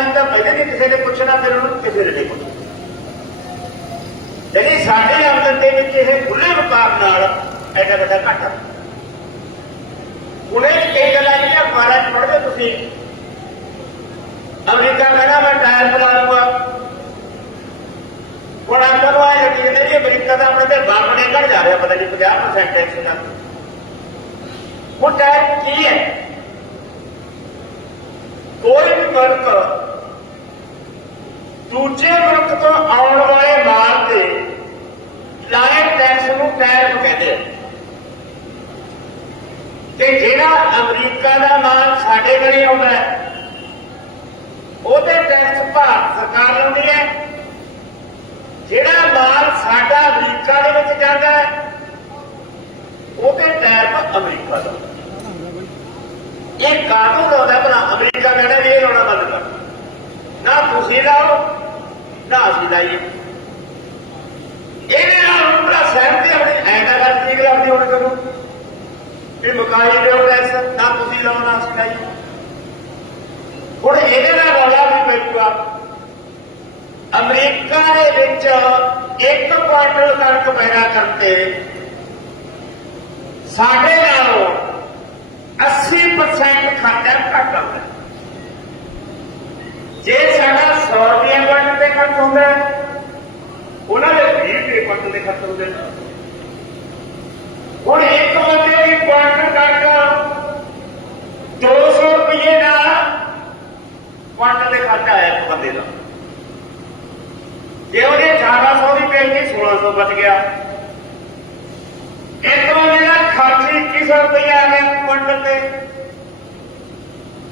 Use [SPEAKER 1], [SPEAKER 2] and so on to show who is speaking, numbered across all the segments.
[SPEAKER 1] ਅਸੀਂ ਤਾਂ ਪਹਿਲੇ ਨਹੀਂ ਕਿਸੇ ਨੇ ਪੁੱਛਣਾ, ਫਿਰ ਉਹਨੂੰ ਕਿਸੇ ਨੇ ਨਹੀਂ ਪੁੱਛਣਾ। ਜਿਹੜੀ ਸਾਡੇ ਆਮਦਨ ਦੇ ਵਿੱਚ ਇਹ ਖੁੱਲੇ ਵਪਾਰ ਨਾਲ ਐਡਾ ਵੱਡਾ ਘਾਟਾ ਉਹਨੇ ਕਈ ਗੱਲਾਂ ਜਿਹੜੀਆਂ ਅਖਬਾਰਾਂ ਪੜ੍ਹਦੇ ਤੁਸੀਂ। ਅਮਰੀਕਾ ਕਹਿੰਦਾ, ਮੈਂ ਟਾਇਰ ਬਣਾ ਲੂੰਗਾ ਹੁਣ ਆਪਾਂ ਨੂੰ ਆਏ ਲੱਗੀ ਕਹਿੰਦੇ ਅਮਰੀਕਾ ਦਾ ਆਪਣੇ ਤੇ ਬੰਬ ਨੇ ਜਾ ਰਿਹਾ, ਪਤਾ ਨਹੀਂ 50% ਟੈਕਸ ਨਾਲ ਉਹ ਟੈਕਸ ਕੀ ਹੈ? ਕੋਈ ਵੀ ਮੁਲਕ ਦੂਜੇ ਮੁਲਕ ਤੋਂ ਆਉਣ ਵਾਲੇ ਮਾਰ ਤੇ ਲਾਏ ਟੈਕਸ ਨੂੰ ਟੈਰਿਫ ਕਹਿੰਦੇ ਤੇ ਜਿਹੜਾ ਅਮਰੀਕਾ ਦਾ ਮਾਲ ਸਾਡੇ ਘਰੇ ਆਉਂਦਾ ਹੈ, ਉਹਦੇ ਟੈਕਸ ਭਾਰਤ ਸਰਕਾਰ ਲਾਉਂਦੀ ਹੈ। ਜਿਹੜਾ ਮਾਲ ਸਾਡਾ ਅਮਰੀਕਾ ਦੇ ਵਿੱਚ ਜਾਂਦਾ ਹੈ, ਉਹਦੇ ਟੈਰਿਫ ਅਮਰੀਕਾ ਦਾ ਇਹ ਕਾਨੂੰਨ ਲਾਉਂਦਾ ਭਲਾ ਇਹ ਲਾਉਣਾ ਬੰਦ ਕਰ ਨਾ ਤੁਸੀਂ ਲਾਓ ਨਾ ਅਸੀਂ ਲਾਈਏ ਇਹਦੇ ਨਾਲ ਹੁਣ ਪੂਰਾ ਸਹਿਮਤੀ ਆਪਣੀ ਐਂਦਾ ਗੱਲ ਠੀਕ ਹੁਣ ਕਰੋ ਵੀ ਮੁਕਾਈ ਦਿਓ ਲੈਸ, ਨਾ ਤੁਸੀਂ ਲਾਓ, ਨਾ ਅਸੀਂ ਲਾਈਏ ਹੁਣ ਇਹਦੇ ਨਾਲ ਰੌਲਾ ਵੀ ਪੈਂਦਾ ਅਮਰੀਕਾ ਦੇ ਵਿੱਚ ਇੱਕ ਕੁਆਂਟਲ ਕਣਕ ਪੈਦਾ ਕਰਤੇ ਸਾਡੇ ਨਾਲੋਂ 80% ਖਰਚਾ ਘੱਟ ਆਉਂਦਾ। ਜੇ ਸਾਡਾ 100 ਰੁਪਏ ਕੁਆਂਟਲ ਤੇ ਖਰਚ ਹੁੰਦਾ ਹੈ, ਉਹਨਾਂ ਦੇ 20 ਰੁਪਏ ਕੁਆਂਟਲ ਦੇ ਖਰਚ ਹੁੰਦੇ ਹੁਣ ਇੱਕ ਬੰਦੇ ਦੀ ਕੁਆਂਟਲ ਕਣਕ 200 ਰੁਪਏ ਨਾਲ ਕੁਆਂਟਲ ਦੇ ਖਰਚਾ ਆਇਆ ਇੱਕ ਬੰਦੇ ਦਾ। ਜੇ ਉਹਨੇ 1800 ਦੀ ਵੇਚੀ 1600 ਬਚ ਗਿਆ। ਇੱਕ ਬੰਦੇ ਦਾ ਖਰਚ 2100 ਰੁਪਏ ਆ ਗਿਆ ਕੁਆਂਟਲ ਤੇ।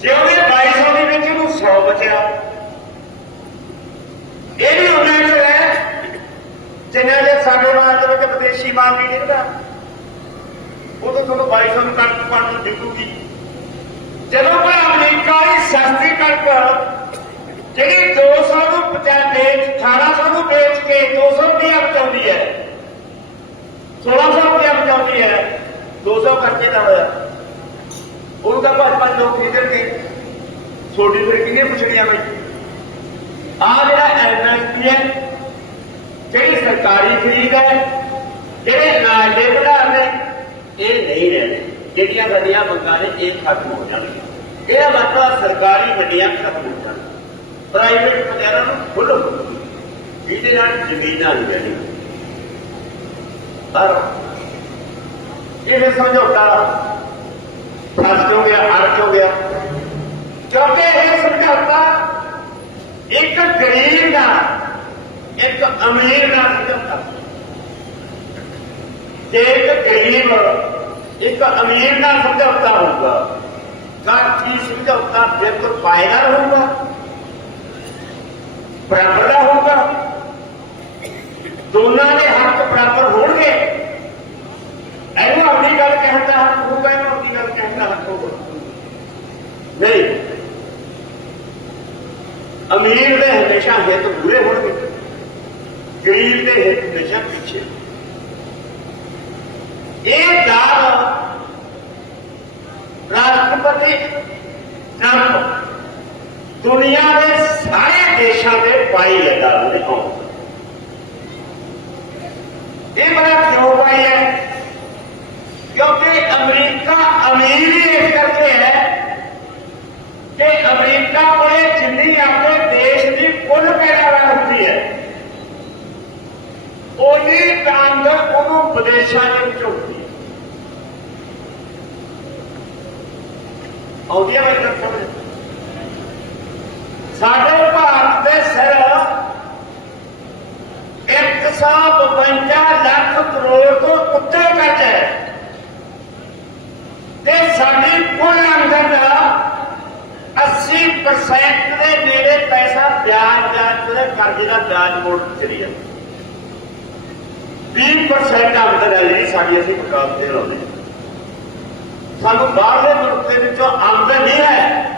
[SPEAKER 1] ਜੇ ਉਹਦੇ 2200 ਦੀ 100 ਬਚਿਆ ਇਹ ਵੀ ਉਹਨਾਂ ਚ ਹੈ, ਜਿਨ੍ਹਾਂ ਦੇ ਸਾਡੇ ਮਾਲ ਵਿੱਚ ਵਿਦੇਸ਼ੀ ਮਾਲ ਨਹੀਂ ਨਿਕਲਦਾ ਉਹ ਤਾਂ ਤੁਹਾਨੂੰ 2200 ਕਣਕ ਕੁਆਂਟਲ ਵਿਕੂਗੀ ਜਦੋਂ ਕੋਈ ਅਮਰੀਕਾ ਦੀ ਸਸਤੀ ਕਣਕ ਜਿਹੜੀ 200 ਨੂੰ 50 ਵੇਚ 1800 ਨੂੰ ਵੇਚ ਕੇ 200 ਰੁਪਏ ਬਚਾਉਂਦੀ ਹੈ। 1600 ਰੁਪਏ ਬਚਾਉਂਦੀ ਹੈ। 200 ਖਰਚੇ ਦਾ ਹੋਇਆ। ਉਹਨੂੰ ਤਾਂ ਪੰਜ ਲੋਕ ਖਰੀਦਣਗੇ। ਛੋਟੀ ਫਿਰ ਕਿੰਨੇ ਪੁੱਛਣੀਆਂ ਬਈ ਆ ਜਿਹੜਾ ਐਮਐਸਪੀ ਹੈ, ਜਿਹੜੀ ਸਰਕਾਰੀ ਖਰੀਦ ਹੈ, ਜਿਹੜੇ ਨਾਲੇ ਵਧਾਰ ਨੇ, ਇਹ ਨਹੀਂ ਰਹਿਣੇ ਜਿਹੜੀਆਂ ਵੱਡੀਆਂ ਮੰਗਾਂ ਨੇ, ਇਹ ਖਤਮ ਹੋ ਜਾਣਗੀਆਂ। ਇਹਦਾ ਮਤਲਬ ਸਰਕਾਰੀ ਮੰਡੀਆਂ ਖਤਮ ਹੋ ਜਾਣਗੀਆਂ। ਪ੍ਰਾਈਵੇਟ ਮੰਡੀਆਂ ਨੂੰ ਖੁੱਲ੍ਹ ਜਿਹਦੇ ਨਾਲ ਜ਼ਮੀਨਾਂ ਨਹੀਂ ਰਹਿਣੀਆਂ ਪਰ ਇਹ ਸਮਝੌਤਾ ਫਸਟ ਹੋ ਗਿਆ ਅਰਥ ਹੋ ਗਿਆ। ਕਿਉਂਕਿ ਇਹ ਸਮਝੌਤਾ ਇੱਕ ਗਰੀਬ ਦਾ ਇੱਕ ਅਮੀਰ ਦਾ ਸਮਝੌਤਾ ਜੇ ਇੱਕ ਗਰੀਬ ਇੱਕ ਅਮੀਰ ਨਾਲ ਸਮਝੌਤਾ ਹੋਊਗਾ ਤਾਂ ਕੀ ਸਮਝੌਤਾ ਬਿਲਕੁਲ ਪਾਇਦਾਰ ਹੋਊਗਾ ਬਰਾਬਰ ਦਾ ਹੋਊਗਾ ਦੋਨਾਂ ਦੇ ਹੱਕ ਬਰਾਬਰ ਹੋਣਗੇ ਇਹਨੂੰ ਆਪਣੀ ਗੱਲ ਕਹਿਣ ਦਾ ਹੱਕ ਹੋਊਗਾ ਇਹਨੂੰ ਆਪਣੀ ਗੱਲ ਕਹਿਣ ਦਾ ਹੱਕ ਹੋਊਗਾ ਨਹੀਂ। ਅਮੀਰ ਦੇ ਹਮੇਸ਼ਾ ਹਿੱਤ ਪੂਰੇ ਹੋਣਗੇ। ਗਰੀਬ ਦੇ ਹਿੱਤ ਹਮੇਸ਼ਾ ਪਿੱਛੇ ਇਹ ਦਾਅਵਾ ਰਾਸ਼ਟਰਪਤੀ ਟਰੰਪ ਦੁਨੀਆ ਦੇ ਸਾਰੇ ਦੇਸ਼ਾਂ ਦੇ ਪਾਈ ਲੱਗਾ ਉਹਨੇ ਕੌਮ ਇਹ ਬੜਾ ਕਿਉਂ ਪਾਈ ਹੈ ਕਿਉਂਕਿ ਅਮਰੀਕਾ ਅਮੀਰ ਹੀ ਇਸ ਕਰਕੇ ਹੈ ਕਿ ਅਮਰੀਕਾ ਕੋਲੇ ਜਿੰਨੀ ਆਪਣੇ ਦੇਸ਼ ਦੀ ਕੁੱਲ ਪੈਦਾਵਾਰ ਹੁੰਦੀ ਹੈ ਉਹਨੀ ਆਮਦਨ ਉਹਨੂੰ ਵਿਦੇਸ਼ਾਂ ਦੇ ਵਿੱਚ ਹੁੰਦੀ ਹੈ ਆਉਂਦੀ ਹੈ ਮੈਂ ਸਮਝ ਸਾਡੇ ਭਾਰਤ ਦੇ ਸਿਰ 152 ਲੱਖ ਕਰੋੜ ਤੋਂ ਉੱਤੇ ਕਰਜ਼ਾ ਹੈ। ਤੇ ਸਾਡੀ ਕੁੱਲ ਆਮਦਨ ਦਾ 80% ਦੇ ਨੇੜੇ ਪੈਸਾ ਵਿਆਜ ਵਿਆਜ ਤੇ ਕਰਜ਼ੇ ਦਾ ਵਿਆਜ ਮੋੜ ਚਲੀ ਜਾਂਦਾ। 20% ਆਮਦਨ ਹੈ ਜਿਹੜੀ ਸਾਡੀ ਅਸੀਂ ਵਿਕਾਸ ਦੇ ਲਾਉਂਦੇ ਸਾਨੂੰ ਬਾਹਰਲੇ ਮੁਲਕ ਦੇ ਵਿੱਚੋਂ ਆਮਦਨ ਨਹੀਂ ਹੈ।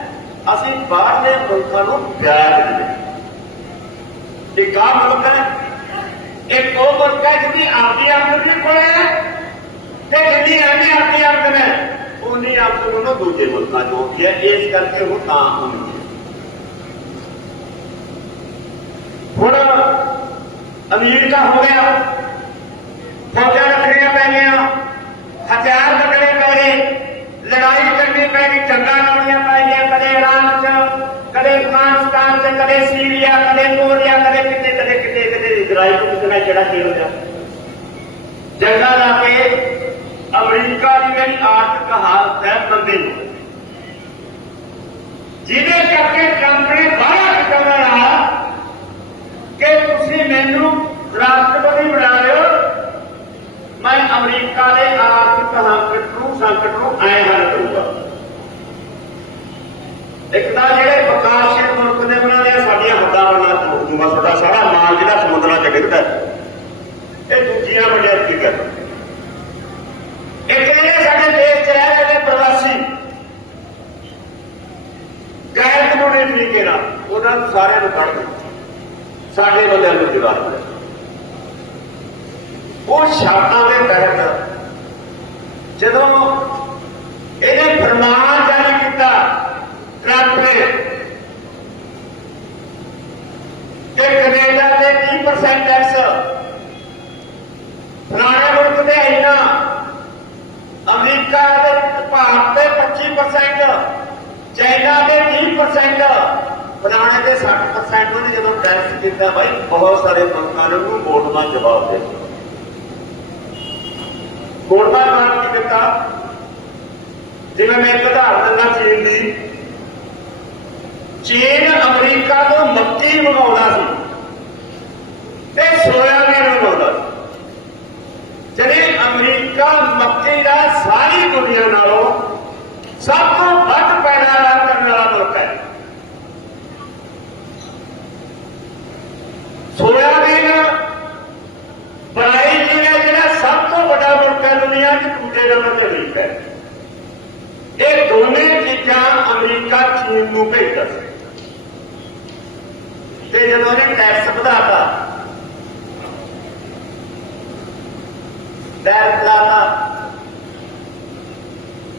[SPEAKER 1] ਅਸੀਂ ਬਾਹਰਲੇ ਮੁਲਕਾਂ ਨੂੰ ਵਿਆਜ ਦਿੰਦੇ ਹਾਂ। ਇੱਕ ਮੁਲਕ ਹੈ एक वो वर्ग है जितनी आपकी आमदन में खोले है तो जितनी अन्य आपकी आमदन है उन्हीं आमदनों ने दूजे मुल्क जो होती है इस करके वो ना होंगे थोड़ा अमीर का हो गया फौजा रखनिया पै गया ਤੋਂ ਕਿਤੇ ਨਾ ਜੰਗਾਂ ਲਾ ਕੇ ਅਮਰੀਕਾ ਦੀ ਜਿਹੜੀ ਆਰਥਿਕ ਹਾਲਤ ਹੈ ਬੰਦੇ ਨੂੰ। ਜਿਹਦੇ ਕਰਕੇ ਟਰੰਪ ਨੇ ਬਾਹਰ ਕੱਢਣਾ ਕਿ ਤੁਸੀਂ ਮੈਨੂੰ ਰਾਸ਼ਟਰਪਤੀ ਬਣਾ ਲਿਓ ਮੈਂ ਅਮਰੀਕਾ ਦੇ ਆਰਥਿਕ ਸੰਕਟ ਨੂੰ ਸੰਕਟ ਨੂੰ ਐ ਹੱਲ ਕਰੂੰਗਾ। ਇੱਕ ਤਾਂ ਜਿਹੜੇ ਵਿਕਾਸਸ਼ੀਲ ਮੁਲਕ ਨੇ ਬਣਾਏ ਆ, ਸਾਡੀਆਂ ਹੱਦਾਂ ਬਣਾ ਤੋੜ ਦੂੰਗਾ ਤੁਹਾਡਾ ਸਾਰਾ ਮਾਲ ਜਿਹੜਾ ਸਮੁੰਦਰਾਂ ਚ ਡਿੱਗਦਾ ਹੈ। ਇਹ ਦੂਜੀਆਂ ਵੱਡੀਆਂ ਕੀ ਕਰ ਇੱਕ ਸਾਡੇ ਦੇਸ਼ ਚ ਰਹਿ ਰਹੇ ਪ੍ਰਵਾਸੀ। ਗੈਰ ਕਾਨੂੰਨੀ ਤਰੀਕੇ ਨਾਲ ਉਹਨਾਂ ਨੂੰ ਸਾਰਿਆਂ ਨੂੰ ਕੱਢ ਦਿਓ ਸਾਡੇ ਬੰਦਿਆਂ ਨੂੰ ਜਵਾਬ ਉਹ ਸ਼ਰਤਾਂ ਦੇ ਤਹਿਤ ਜਦੋਂ ਇਹਨੇ ਫਰਮਾਨ ਜਾਰੀ ਕੀਤਾ ਟਰੰਪ ਨੇ ਕਿ ਕੈਨੇਡਾ ਦੇ 30% ਟੈਕਸ ਫਲਾਣੇ ਮੁਲਕ ਦੇ ਇੰਨਾ ਅਮਰੀਕਾ ਦੇ ਭਾਰਤ ਦੇ 25% ਚਾਈਨਾ ਦੇ 30% ਫਲਾਣੇ ਦੇ 60% ਉਹਨੇ ਜਦੋਂ ਟੈਕਸ ਦਿੱਤਾ ਬਾਈ, ਬਹੁਤ ਸਾਰੇ ਮੁਲਕਾਂ ਨੇ ਉਹਨੂੰ ਮੋੜਨਾ ਜਵਾਬ ਦੇ ਦਿੱਤਾ। ਮੋੜਨਾ ਕਾਰਨ ਕੀ ਦਿੱਤਾ? ਜਿਵੇਂ ਮੈਂ ਇੱਕ ਉਦਾਹਰਨ ਦਿੰਦਾ ਚੀਨ ਦੀ। ਚੀਨ ਅਮਰੀਕਾ ਤੋਂ ਮੱਕੀ ਮੰਗਾਉਂਦਾ ਸੀ ਤੇ ਸੋਇਆਬੀਨ ਮੰਗਾਉਂਦਾ ਸੀ ਜਿਹੜੇ ਅਮਰੀਕਾ ਮੱਕੀ ਦਾ ਸਾਰੀ ਦੁਨੀਆ ਨਾਲੋਂ ਸਭ ਤੋਂ ਵੱਧ ਪੈਦਾਵਾਰ ਕਰਨ ਵਾਲਾ ਮੁਲਕ ਹੈ। ਸੋਇਆਬੀਨ ਬ੍ਰਾਜ਼ੀਲ ਹੈ ਜਿਹੜਾ ਸਭ ਤੋਂ ਵੱਡਾ ਮੁਲਕ ਹੈ ਦੁਨੀਆ 'ਚ ਦੂਜੇ ਨੰਬਰ ਤੇ ਅਮਰੀਕਾ ਹੈ। ਇਹ ਦੋਵੇਂ ਚੀਜ਼ਾਂ ਅਮਰੀਕਾ, ਚੀਨ ਨੂੰ ਭੇਜਦਾ ਸੀ ਤੇ ਜਦੋਂ ਨੇ ਟੈਕਸ ਵਧਾਤਾ ਟੈਕਸ ਵਧਾਤਾ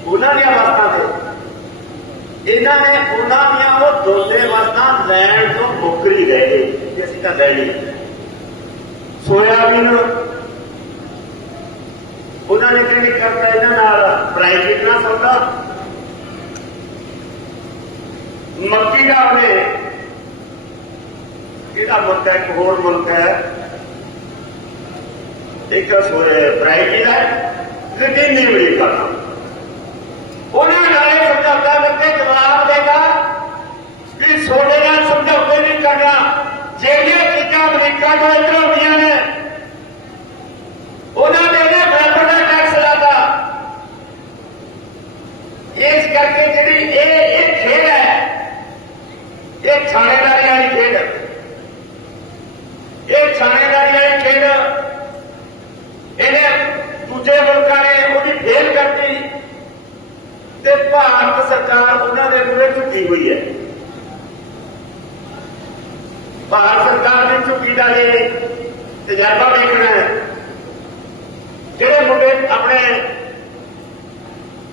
[SPEAKER 1] ਉਹਨਾਂ ਦੀਆਂ ਵਸਤਾਂ ਤੇ। ਇਹਨਾਂ ਨੇ ਉਹਨਾਂ ਦੀਆਂ ਉਹ ਦੋਨੇ ਵਸਤਾਂ ਲੈਣ ਤੋਂ ਮੁੱਕਰੀ ਰਹਿ ਗਏ ਕਿ ਅਸੀਂ ਤਾਂ ਲੈ ਲਈ ਸੋਇਆਬੀਨ ਉਹਨਾਂ ਨੇ ਕਿਹੜੀ ਕਰਤਾ ਇਹਨਾਂ ਨਾਲ? ਪ੍ਰਾਈਵੇਟ ਨਾਲ ਸੌਦਾ। ਮੱਕੀ ਦਾ ਉਹਨੇ ਇਹਦਾ ਮੁਲਕ ਹੈ, ਇੱਕ ਹੋਰ ਮੁਲਕ ਹੈ। ਇੱਕ ਸੋਰੇ ਪ੍ਰਾਈਵੇਟ ਹੈ ਲੇਕਿਨ ਅਮਰੀਕਾ ਦਾ ਉਹਨਾਂ ਨਾਲ ਸਮਝੌਤਾ ਕਰਕੇ ਜਵਾਬ ਦੇਗਾ ਕਿ ਸੋਨੇ ਨਾਲ ਸਮਝੌਤੇ ਨਹੀਂ ਕਰਨਾ ਜਿਹੜੀਆਂ ਚੀਜ਼ਾਂ ਅਮਰੀਕਾ ਤੋਂ ਇੱਧਰ ਆਉਂਦੀਆਂ ਨੇ ਉਹਨਾਂ ਨੇ ਇਹਨੇ ਬਰਾਬਰ ਦਾ ਟੈਕਸ ਲਾਤਾ ਇਸ ਕਰਕੇ ਜਿਹੜੀ ਇਹ ਇਹ ਖੇਡ ਹੈ ਇਹ ਥਾਣੇਦਾਰੀ ਵਾਲੀ ਖੇਡ ਹੈ। ਇਹ ਥਾਣੇਦਾਰੀ ਵਾਲੀ ਖੇਡ ਇਹਨੇ ਦੂਜੇ ਮੁਲਕਾਂ ਨੇ ਉਹਦੀ ਫੇਲ ਕਰਤੀ ਤੇ ਭਾਰਤ ਸਰਕਾਰ ਉਹਨਾਂ ਦੇ ਮੂਹਰੇ ਝੁਕੀ ਹੋਈ ਹੈ। ਭਾਰਤ ਸਰਕਾਰ ਨੇ ਝੁਕੀ ਦਾ ਤਜਰਬਾ ਵੇਖਣਾ ਹੈ ਜਿਹੜੇ ਮੁੰਡੇ ਆਪਣੇ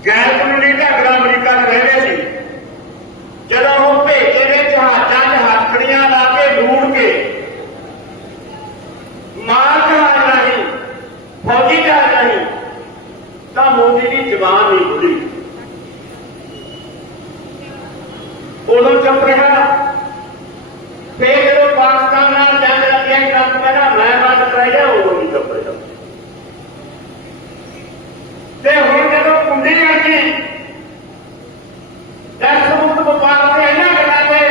[SPEAKER 1] ਗੈਰ ਕਾਨੂੰਨੀ ਢੰਗਰਾਂ ਅਮਰੀਕਾ ਦੇ ਰਹਿੰਦੇ ਸੀ ਜਦੋਂ ਉਹ ਭੇਜੇ ਦੇ ਜਹਾਜ਼ਾਂ 'ਚ ਹੱਥਕੜੀਆਂ ਲਾ ਕੇ ਲੂਣ ਕੇ ਮਾਲ ਜਹਾਜ਼ ਨਹੀਂ ਫੌਜੀ ਜਹਾਜ਼ ਨਹੀਂ ਤਾਂ ਮੋਦੀ ਦੀ ਜ਼ਬਾਨ ਨਹੀਂ ਖੁੱਲੀ ਉਦੋਂ ਚੁੱਪ ਰਿਹਾ ਫੇਰ ਜਦੋਂ ਪਾਕਿਸਤਾਨ ਨਾਲ ਜੰਗ ਲੱਗਿਆ ਟਰੰਪ ਕਹਿੰਦਾ ਮੈਂ ਬੰਦ ਕਰਾਇਆ ਉਦੋਂ ਨਹੀਂ ਚੁੱਪ ਰਿਹਾ ਤੇ ਹੁਣ ਜਦੋਂ ਕੁੰਡੀ ਅੜਕੀ ਦਸ ਮੁਕਤ ਵਪਾਰ ਤੇ ਇਹਨਾਂ ਗੱਲਾਂ ਤੇ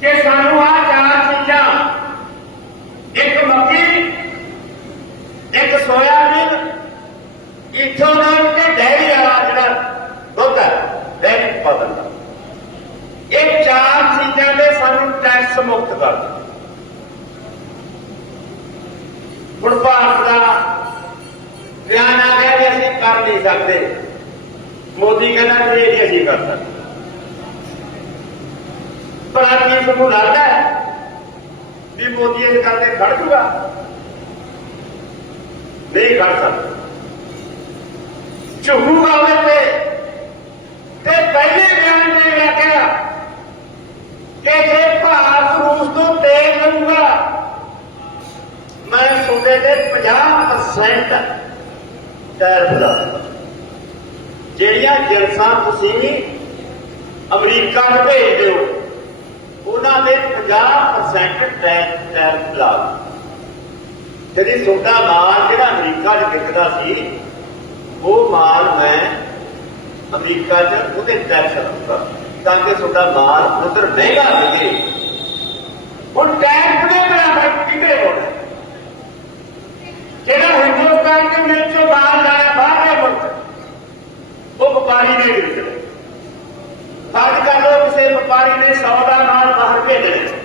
[SPEAKER 1] ਕਿ ਸਾਨੂੰ ਆ ਚਾਰ ਚੀਜ਼ਾਂ ਇੱਕ ਮੱਕੀ ਇੱਕ ਸੋਇਆਬੀਨ ਇਥੋਨਲ ਤੇ ਡੈਰੀ ਵਾਲਾ ਜਿਹੜਾ ਦੁੱਧ ਹੈ ਡੈਰੀ ਉਤਪਾਦਨ ਦਾ ਇਹ ਚਾਰ ਚੀਜ਼ਾਂ ਦੇ ਸਾਨੂੰ ਟੈਕਸ ਮੁਕਤ ਕਰ ਦਿਓ ਹੁਣ ਭਾਰਤ ਦਾ ਬਿਆਨ ਆ ਗਿਆ ਵੀ ਅਸੀਂ ਕਰ ਨਹੀਂ ਸਕਦੇ ਮੋਦੀ ਕਹਿੰਦਾ ਕਿ ਇਹ ਅਸੀਂ ਕਰ ਸਕਦੇ ਪਰ ਆ ਕੀ ਤੁਹਾਨੂੰ ਲੱਗਦਾ ਵੀ ਮੋਦੀ ਇਹ ਕਰਕੇ ਖੜ ਜੂਗਾ ਨਹੀਂ ਖੜ ਸਕਦਾ। ਝੁਕੂਗਾ ਉਹਦੇ ਤੇ। ਤੇ ਪਹਿਲੇ ਬਿਆਨ ਦੇ ਲੱਗਿਆ ਕਿ ਜੇ ਭਾਰਤ ਰੂਸ ਤੋਂ ਤੇਲ ਲਊਗਾ ਸੌਦੇ ਦੇ 50% ਟੈਰਿਫ ਲਾ ਜਿਹੜੀਆਂ ਜਿਨਸਾਂ ਤੁਸੀਂ ਅਮਰੀਕਾ ਨੂੰ ਭੇਜ ਦਿਓ ਉਹਨਾਂ ਦੇ 50% ਟੈਰਿਫ ਟੈਰਿਫ ਲਾ ਜਿਹੜੀ ਤੁਹਾਡਾ ਮਾਲ ਜਿਹੜਾ ਅਮਰੀਕਾ 'ਚ ਵਿਕਦਾ ਸੀ ਉਹ ਮਾਲ ਮੈਂ ਅਮਰੀਕਾ 'ਚ ਉਹਦੇ ਟੈਕਸ ਲਾਉਂਗਾ ਤਾਂ ਕਿ ਤੁਹਾਡਾ ਮਾਲ ਉਧਰ ਮਹਿੰਗਾ ਲੱਗੇ। ਹੁਣ ਟੈਕਸ ਦੇ ਬਰਾਬਰ ਕਿਧਰੇ ਹੋਣਾ ਜਿਹੜਾ ਹਿੰਦੁਸਤਾਨ ਦੇ ਵਿੱਚੋਂ ਮਾਲ ਲਾਇਆ ਬਾਹਰ ਦੇ ਮੁਲਕ। ਉਹ ਵਪਾਰੀ ਦੇ ਵਿਕਣਾ ਫਰਜ਼ ਕਰ ਲਓ ਕਿਸੇ ਵਪਾਰੀ ਨੇ 100 ਦਾ ਮਾਲ ਬਾਹਰ ਭੇਜਣਾ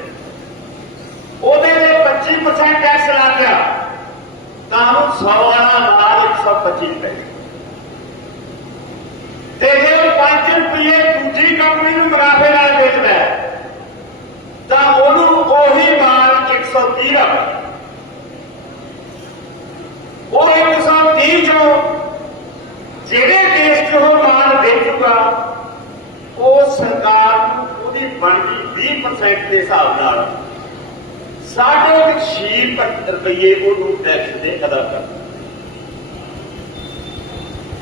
[SPEAKER 1] ਉਹਦੇ ਤੇ 25% ਟੈਕਸ ਲਾ ਗਿਆ ਤਾਂ ਉਹ 100 ਵਾਲਾ ਮਾਲ 125 ਪੈ ਗਿਆ। ਤੇ ਜੇ ਉਹ 5 ਰੁਪਏ ਦੂਜੀ ਕੰਪਨੀ ਨੂੰ ਮੁਨਾਫੇ ਨਾਲ ਵੇਚਦਾ ਹੈ। ਤਾਂ ਉਹਨੂੰ ਉਹੀ ਮਾਲ 130 ਦਾ ਉਹ 130 ਚੋਂ ਜਿਹੜੇ ਦੇਸ਼ 'ਚ ਉਹ ਮਾਲ ਵੇਚੂਗਾ, ਉਹ ਸਰਕਾਰ ਨੂੰ ਉਹਦੀ ਬਣਦੀ 20% ਦੇ ਹਿਸਾਬ ਨਾਲ ਸਾਢੇ ਕੁ ਛੇ ਰੁਪਈਏ ਉਹਨੂੰ ਟੈਕਸ ਦੇ ਅਦਾ ਕਰ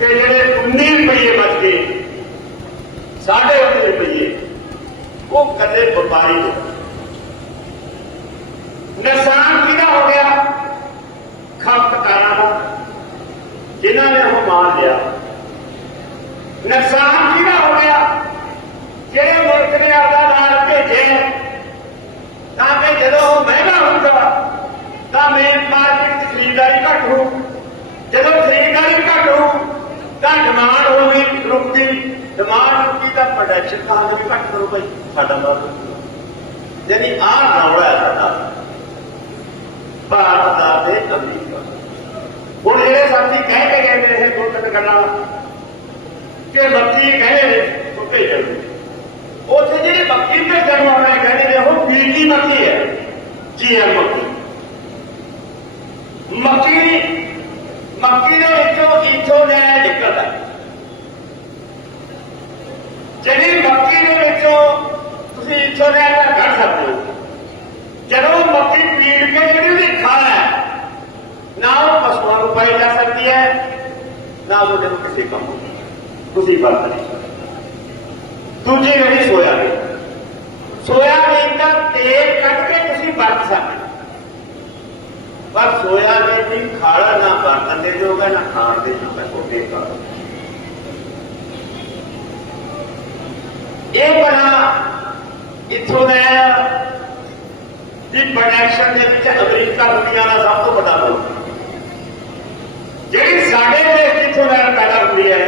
[SPEAKER 1] ਤੇ ਜਿਹੜੇ 19 ਰੁਪਈਏ ਬਚ ਗਏ, ਸਾਢੇ 19 ਰੁਪਈਏ, ਉਹ ਕਦੇ ਵਪਾਰੀ ਦੇ ਨੁਕਸਾਨ ਕਿਹਦਾ ਹੋ ਗਿਆ? ਖਪਤਕਾਰਾਂ ਦਾ, ਜਿਨ੍ਹਾਂ ਨੇ ਉਹ ਮਾਲ ਲਿਆ। ਨੁਕਸਾਨ ਕਿਹਦਾ ਹੋ ਗਿਆ? ਜਿਹੜੇ ਮੁਲਕ ਨੇ ਆਪਦਾ ਨਾਲ ਭੇਜਿਆ ਤਾਂ ਕਿ ਜਦੋਂ ਉਹ ਮਹਿੰਗਾ ਹੁੰਦਾ, ਤਾਂ ਮੇਨ ਮਾਰਕੀਟ ਖਰੀਦਦਾਰੀ ਘੱਟ ਹੋਊ। ਜਦੋਂ ਖਰੀਦਦਾਰੀ ਘੱਟ ਹੋਊ ਤਾਂ ਡਿਮਾਂਡ ਹੋਊਗੀ ਗਈ। ਡਿਮਾਂਡ ਰੁਕੀ ਤਾਂ ਪ੍ਰੋਡਕਸ਼ਨ ਤਾਂ ਵੀ ਘੱਟ ਕਰੋ ਭਾਈ, ਸਾਡਾ ਮਾਲ ਯਾਨੀ ਆਹ ਰੌਲਾ ਹੈ ਸਾਡਾ ਭਾਰਤ ਦਾ ਤੇ ਅਮਰੀਕਾ। ਹੁਣ ਜਿਹੜੇ ਸਾਥੀ ਕਹਿ ਕੇ ਗਏ ਨੇ ਦੋ ਤਿੰਨ ਗੱਲਾਂ ਕਿ ਮੱਕੀ ਕਹਿੰਦੇ ਸੁੱਕੇ ਜਾਂਦੇ ਉੱਥੇ ਜਿਹੜੀ ਮੱਕੀ ਭੇਜਣ ਜਨਮ ਆਉਣਾ ਕਹਿੰਦੇ ਨੇ ਉਹ ਪੀਲੀ ਮੱਕੀ ਹੈ ਜੀ ਐਮ ਮੱਕੀ। ਮੱਕੀ ਮੱਕੀ ਦੇ ਵਿੱਚੋਂ ਈਥੋਨੈਲ ਨੇ ਹੈ। ਜਿਹੜੀ ਮੱਕੀ ਦੇ ਵਿੱਚੋਂ ਤੁਸੀਂ ਈਥੋਨੈਲ ਦਾ ਕੱਢ ਸਕਦੇ ਹੋ ਜਦੋਂ ਮੱਕੀ ਪੀੜ ਕੇ ਜਿਹੜੀ ਉਹਦੀ ਖਾਲ ਹੈ ਨਾ ਉਹ ਪਸ਼ੂਆਂ ਨੂੰ ਪਾਈ ਜਾ ਸਕਦੀ ਹੈ ਨਾ ਉਹਦੇ ਨੂੰ ਕਿਸੇ ਕੰਮ ਨੂੰ ਤੁਸੀਂ ਵਰਤ ਨਹੀਂ ਸਕਦੇ ਦੂਜੀ ਜਿਹੜੀ ਸੋਇਆਬੀਨ ਸੋਇਆਬੀਨ ਦਾ ਤੇਲ ਕੱਢ ਕੇ ਤੁਸੀਂ ਵਰਤ ਸਕਦੇ ਹੋ। ਪਰ ਸੋਇਆਬੀਨ ਦੀ ਖਾਲਾ ਨਾ ਵਰਤਣ ਦੇ ਜੋਗਾ ਨਾ ਖਾਣ ਦੇ ਜੋਗਾ ਛੋਟੇ ਕਰ ਇਹ ਬਣਾ ਇਥੋਂ ਦਾ ਦੀ ਪ੍ਰੋਡਕਸ਼ਨ ਦੇ ਵਿੱਚ ਅਮਰੀਕਾ ਦੁਨੀਆ ਦਾ ਸਭ ਤੋਂ ਵੱਡਾ ਮੁਲਕ ਹੈ। ਜਿਹੜੀ ਸਾਡੇ ਦੇਸ਼ ਜਿੱਥੋਂ ਦਾ ਪੈਦਾ ਹੁੰਦੀ ਹੈ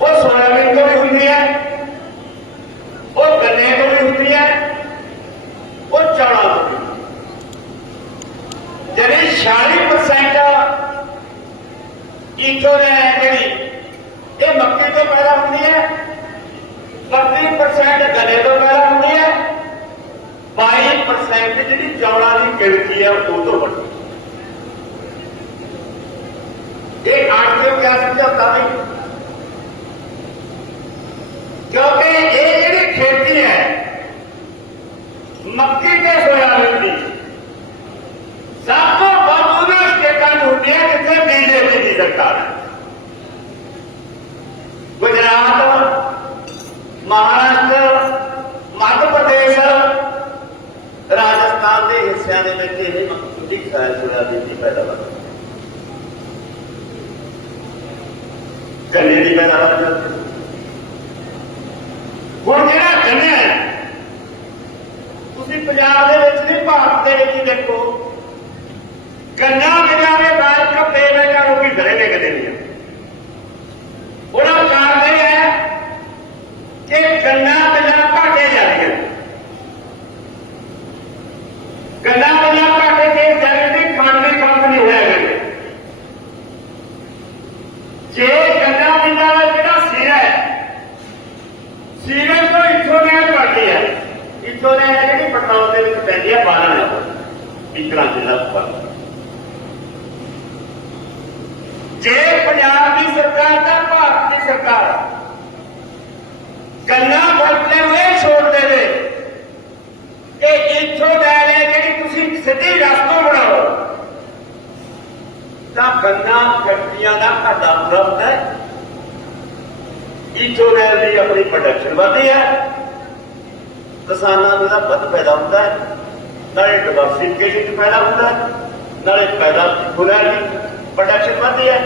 [SPEAKER 1] ਉਹ ਸੋਇਆਬੀਨ ਤੋਂ ਵੀ ਹੁੰਦੀ ਹੈ ਉਹ ਗੰਨੇ ਤੋਂ ਵੀ ਹੁੰਦੀ ਹੈ ਉਹ ਚੌਲਾਂ ਤੋਂ ਵੀ ਜਿਹੜੀ 46% ਇਥੋਂ ਦੇ ਜਿਹੜੀ ਇਹ ਮੱਕੀ ਤੋਂ ਪੈਦਾ ਹੁੰਦੀ ਹੈ 32% ਗੰਨੇ ਤੋਂ ਪੈਦਾ ਹੁੰਦੀ ਹੈ 22% ਜਿਹੜੀ ਚੌਲਾਂ ਦੀ ਗਿਣਤੀ ਹੈ ਉਹ ਤੋਂ ਵੱਡੀ ਇਹ ਆੜਤੀ ਕਿਆ ਸਮਝਾਉਂਦਾ ਨਹੀਂ ਕਿਉਂਕਿ ਇਹ ਜਿਹੜੀ ਖੇਤੀ ਹੈ ਮੱਕੀ ਤੇ ਸੋਇਆਬੀਨ ਦੀ ਸਭ ਤੋਂ ਵੱਧ ਉਹਨਾਂ ਸਟੇਟਾਂ ਨੂੰ ਹੁੰਦੀ ਹੈ ਜਿੱਥੇ ਬੀਜੇਪੀ ਦੀ ਸਰਕਾਰ ਹੈ ਗੁਜਰਾਤ, ਮਹਾਰਾਸ਼ਟਰ, ਮੱਧ ਪ੍ਰਦੇਸ਼, ਰਾਜਸਥਾਨ ਦੇ ਹਿੱਸਿਆਂ ਦੇ ਵਿੱਚ ਇਹ ਮੱਕੀ ਦੀ ਸੋਇਆਬੀਨ ਦੀ ਪੈਦਾਵਾਰ ਹੈ? ਗੰਨੇ ਦੀ ਪੈਦਾਵਾਰ ਚੱਲਦੀ ਹੁਣ ਜਿਹੜਾ ਗੰਨਾ ਹੈ, ਤੁਸੀਂ ਪੰਜਾਬ ਦੇ ਵਿੱਚ ਨਹੀਂ, ਭਾਰਤ ਦੇ ਵਿੱਚ ਦੇਖੋ। ਗੰਨਾ ਮਿਲਿਆ ਦੇ ਬਾਅਦ ਕੱਪੇ ਵਿੱਚ ਲੋਕੀ ਘਰੇ ਵੇਚਦੇ ਨੇ ਉਹਦਾ ਕਾਰਨ ਇਹ ਹੈ ਕਿ ਗੰਨਾ ਮਿਲਣਾ ਘਾਟੇ ਜਾ ਰਹੀ ਹੈ ਗੰਨਾ ਮਿਲਣਾ ਘਾਟੇ ਤੇ ਜਗਤ ਦੀ ਖੰਡ ਦੀ ਕੰਮ ਨਹੀਂ ਹੋਇਆ ਹੈ ਜੇ ਗੰਨਾ ਮਿਲਣਾ ਜਿਹੜਾ ਸਿਰ ਹੈ ਸੀਰਤ ਤੋਂ ਇੱਥੋਂ ਨੇ ਕੱਢੀ ਹੈ ਇੱਥੋਂ ਨੇ ਜਿਹੜੀ ਪੈਟਰੋਲ ਦੇ ਵਿੱਚ ਪੈਂਦੀ ਹੈ ਬਾਰਾਂ ਨੇ ਇਕਰਾਂ ਜ਼ਿਲ੍ਹਾ ਉੱਪਰ ਜੇ ਪੰਜਾਬ ਦੀ ਸਰਕਾਰ ਤਾਂ ਭਾਰਤ ਦੀ ਸਰਕਾਰ ਗੰਨਾ ਵਰਤੇ ਹੋਏ ਛੋੜ ਦੇਵੇ ਕਿ ਇੱਥੋਂ ਲੈ ਲੈ ਜਿਹੜੀ ਤੁਸੀਂ ਸਿੱਧੀ ਗੱਲ ਗੰਨਾ ਫੈਕਟਰੀਆਂ ਦਾ ਘਾਟਾ ਪੂਰਾ ਹੁੰਦਾ ਹੈ ਈਥੋਨੈਲ ਦੀ ਆਪਣੀ ਪ੍ਰੋਡਕਸ਼ਨ ਵਧਦੀ ਹੈ ਕਿਸਾਨਾਂ ਨੂੰ ਦਾ ਵੱਧ ਪੈਦਾ ਹੁੰਦਾ ਹੈ ਨਾਲੇ ਡਿਵਰਸਿਫਿਕੇਸ਼ਨ ਚ ਫਾਇਦਾ ਹੁੰਦਾ ਹੈ ਨਾਲੇ ਪੈਦਾ ਫੁੱਲਾਂ ਦੀ ਪ੍ਰੋਡਕਸ਼ਨ ਵਧਦੀ ਹੈ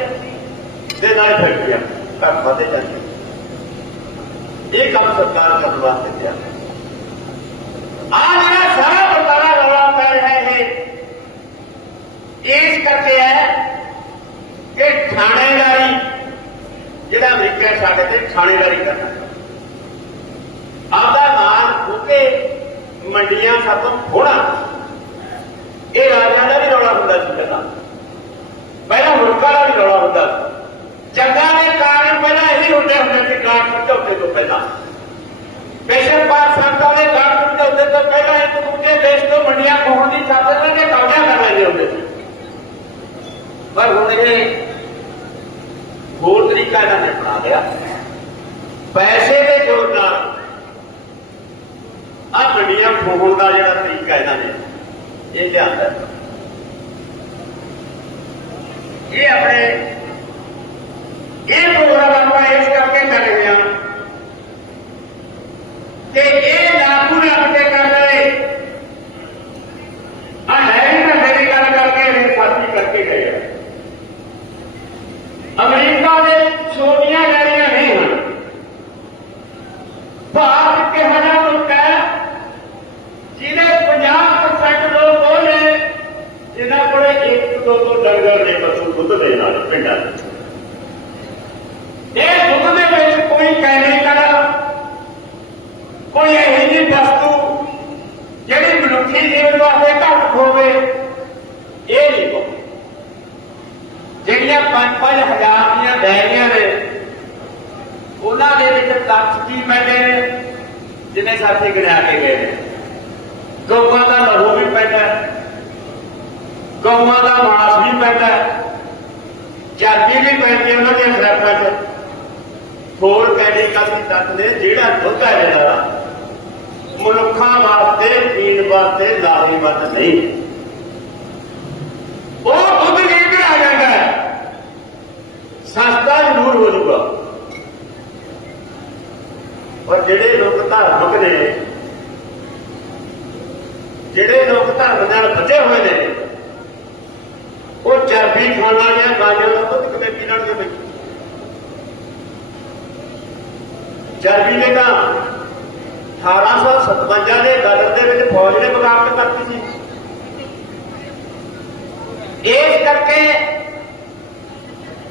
[SPEAKER 1] ਤੇ ਨਾਲੇ ਫੈਕਟਰੀਆਂ ਘੱਟ ਵਧੇ ਜਾਂਦੀਆਂ ਇਹ ਕੰਮ ਸਰਕਾਰ ਕਰਨ ਵਾਸਤੇ ਤਿਆਰ ਹੈ। ਆ ਜਿਹੜਾ ਸਾਰਾ ਬਤਾਰਾ ਰੌਲਾ ਪੈ ਰਿਹਾ ਹੈ ਇਸ ਕਰਕੇ ਹੈ ਕਿ ਥਾਣੇਦਾਰੀ, ਜਿਹੜਾ ਅਮਰੀਕਾ ਸਾਡੇ ਤੇ ਥਾਣੇਦਾਰੀ ਕਰਦਾ ਆਪਦਾ ਮਾਲ ਖੋਕੇ ਮੰਡੀਆਂ ਸਭ ਹੋਣਾ, ਇਹ ਰਾਜਾਂ ਦਾ ਵੀ ਰੌਲਾ ਹੁੰਦਾ ਸੀ ਪਹਿਲਾਂ। ਪਹਿਲਾਂ ਮੁਲਕਾਂ ਦਾ ਵੀ ਰੌਲਾ ਹੁੰਦਾ ਸੀ। ਜੰਗਾਂ ਦੇ ਕਾਰਨ ਪਹਿਲਾਂ ਇਹੀ ਹੁੰਦੇ ਹੁੰਦੇ ਸੀ ਕਾਟ ਸਮਝੌਤੇ ਤੋਂ ਪਹਿਲਾਂ। ਬੇਸ਼ੱਕ ਪਾਕਿਸਤਾਨ ਦੇ ਕਾਟ ਸਮਝੌਤੇ ਤੋਂ ਪਹਿਲਾਂ ਇੱਕ ਦੂਜੇ ਦੇਸ਼ ਤੋਂ ਮੰਡੀਆਂ ਖੋਣ ਦੀ ਖਾਤਰ ਨਾਲ ਇਹ ਕਬਜ਼ਾ ਕਰ ਲੈਂਦੇ ਹੁੰਦੇ ਸੀ। ਪਰ ਹੁਣ ਇਹ ਹੋਰ ਤਰੀਕਾ ਇਹਨਾਂ ਨੇ ਬਣਾ ਲਿਆ। ਪੈਸੇ ਦੇ ਜ਼ੋਰ ਨਾਲ ਆ ਮੰਡੀਆਂ ਖੋਣ ਦਾ ਜਿਹੜਾ ਤਰੀਕਾ ਇਹਨਾਂ ਨੇ, ਇਹ ਲਿਆਂਦਾ ਇਹ ਆਪਣੇ ਇਹ ਪ੍ਰੋਗਰਾਮ ਆਪਾਂ ਇਸ ਕਰਕੇ ਕਰ ਰਹੇ ਹਾਂ ਕਿ ਇਹ ਲਾਗੂ ਨਾ ਕਿਤੇ ਕਰ ਰਹੇ ਆ ਹੈ ਨਾ ਮੇਰੀ ਗੱਲ ਕਰਕੇ ਇਹ ਸਾਥੀ ਕਰਕੇ ਗਏ ਆ। ਅਮਰੀਕਾ ਦੇ ਛੋਟੀਆਂ ਗਾੜੀਆਂ ਨਹੀਂ ਹਨ ਭਾਰਤ ਕੇ ਹਜ਼ਾਰ ਮੁਲਕ ਹੈ ਜਿਹਦੇ 50% ਲੋਕ ਉਹ ਨੇ ਜਿਨ੍ਹਾਂ ਕੋਲੇ ਇੱਕ ਦੋ ਦੋ ਡੰਗਰ ਨੇ ਪਸ਼ੂ ਦੁੱਧ ਦੇ ਨਾਲ ਪਿੰਡਾਂ ਦੇ ਇਹ ਦੁੱਧ ਦੇ ਵਿੱਚ ਕੋਈ ਕੈਮੀਕਲ ਕੋਈ ਇਹੋ ਜਿਹੀ ਵਸਤੂ ਜਿਹੜੀ ਮਨੁੱਖੀ ਜੀਵਨ ਵਾਸਤੇ ਘੱਟ ਹੋਵੇ ਇਹ ਨਹੀਂ ਕੋ ਜਿਹੜੀਆਂ 5-5 ਹਜ਼ਾਰ ਦੀਆਂ ਡੈਰੀਆਂ ਨੇ ਉਹਨਾਂ ਦੇ ਵਿੱਚ ਤੱਥ ਕੀ ਪੈਂਦੇ ਨੇ ਜਿਵੇਂ ਸਾਥੀ ਗਿਣਿਆ ਕੇ ਗਏ ਨੇ। ਗਊਆਂ ਦਾ ਲਹੂ ਵੀ ਪੈਂਦਾ ਗਊਆਂ ਦਾ ਮਾਸ ਵੀ ਪੈਂਦਾ ਹੈ, ਚਰਬੀ ਵੀ ਪੈਂਦੀ ਉਹਨਾਂ ਦੀਆਂ ਖਰਾਕਾਂ 'ਚ। ਹੋਰ ਕੈਮੀਕਲ ਦੀ ਤੱਤ ਨੇ ਜਿਹੜਾ ਦੁੱਧ ਹੈ ਜਿਹੜਾ ਮਨੁੱਖਾਂ ਵਾਸਤੇ ਪੀਣ ਵਾਸਤੇ ਲਾਹੇਵੰਦ ਨਹੀਂ। ਉਹ ਦੁੱਧ ਲੀਟਰ ਆ ਜਾਂਦਾ ਹੈ। ਸਸਤਾ ਜ਼ਰੂਰ ਹੋ ਜਾਊਗਾ ਔਰ ਜਿਹੜੇ ਲੋਕ ਧਾਰਮਿਕ ਨੇ, ਜਿਹੜੇ ਲੋਕ ਧਰਮ ਨਾਲ ਬਚੇ ਹੋਏ ਨੇ, ਉਹ ਚਰਬੀ ਖਾਣ ਵਾਲੀਆਂ ਗਾਜਰਾਂ ਦਾ ਦੁੱਧ ਕਿਵੇਂ ਪੀਣਗੇ ਬਈ ਚਰਬੀ ਨੇ ਤਾਂ 1857 ਦੇ ਗਦਰ ਦੇ ਵਿੱਚ ਫੌਜ ਨੇ ਬਗਾਵਤ ਕਰਤੀ ਸੀ। ਇਸ ਕਰਕੇ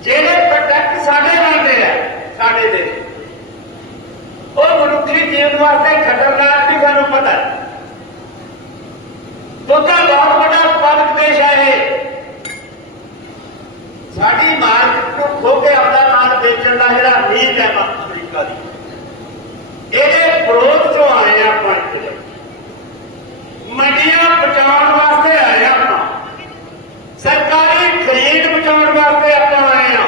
[SPEAKER 1] ਜਿਹੜੇ ਪ੍ਰੋਡਕਟ ਸਾਡੇ ਬਣਦੇ ਆ, ਸਾਡੇ ਦੇ, ਉਹ ਮਨੁੱਖੀ ਜੀਵਨ ਵਾਸਤੇ ਖਤਰਨਾਕ ਵੀ ਸਾਨੂੰ ਪਤਾ ਹੈ। ਦੁੱਧ ਬਹੁਤ ਵੱਡਾ ਉਤਪਾਦਕ ਦੇਸ਼ ਹੈ ਇਹ। ਸਾਡੀ ਮਾਰਕੀਟ ਨੂੰ ਖੋ ਕੇ ਆਪਣਾ ਮਾਲ ਵੇਚਣ ਦਾ ਜਿਹੜਾ ਨੀਤ ਹੈ ਅਮਰੀਕਾ ਦੀ। ਇਹਦੇ ਵਿਰੋਧ ਚੋਂ ਆਏ ਆ ਆਪਾਂ ਇੱਥੇ ਮੰਡੀਆਂ ਬਚਾਉਣ ਵਾਸਤੇ ਆਏ ਆ ਆਪਾਂ ਸਰਕਾਰੀ ਖਰੀਦ ਬਚਾਉਣ ਵਾਸਤੇ ਆਪਾਂ ਆਏ ਆ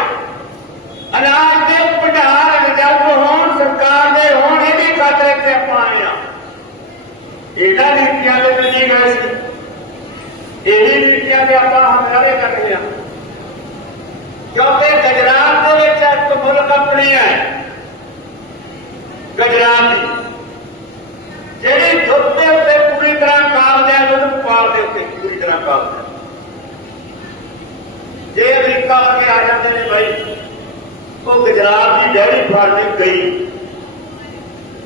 [SPEAKER 1] ਅਨਾਜ ਦੇ ਭੰਡਾਰ ਰਿਜ਼ਰਵ ਹੋਣ ਸਰਕਾਰ ਦੇ ਹੋਣ ਇਹਦੀ ਖਾਤਰ ਇੱਥੇ ਆਪਾਂ ਆਏ ਆ ਇਹਨਾਂ ਨੀਤੀਆਂ ਦੇ ਵਿੱਚ ਨਹੀਂ ਗਏ ਸੀ ਇਹੀ ਨੀਤੀਆਂ ਤੇ ਆਪਾਂ ਹਮਲੇ ਕਰ ਰਹੇ ਆ ਕਿਉਂਕਿ ਗੁਜਰਾਤ ਦੇ ਵਿੱਚ ਇੱਕ ਮੁੱਲ ਕੰਪਨੀ ਹੈ ਗੁਜਰਾਤ ਦੀ ਜਿਹੜੀ ਦੁੱਧ ਦੇ ਉੱਤੇ ਪੂਰੀ ਤਰ੍ਹਾਂ ਕਾਬਜ਼ ਹੈ ਦੁੱਧ ਪਾਲ ਦੇ ਉੱਤੇ ਪੂਰੀ ਤਰ੍ਹਾਂ ਕਾਬਜ਼ ਹੈ ਜੇ ਅਮਰੀਕਾ ਵਰਗੇ ਆ ਜਾਂਦੇ ਨੇ ਭਾਈ ਉਹ ਗੁਜਰਾਤ ਦੀ ਡੈਰੀ ਫਾਰਮਿੰਗ ਗਈ।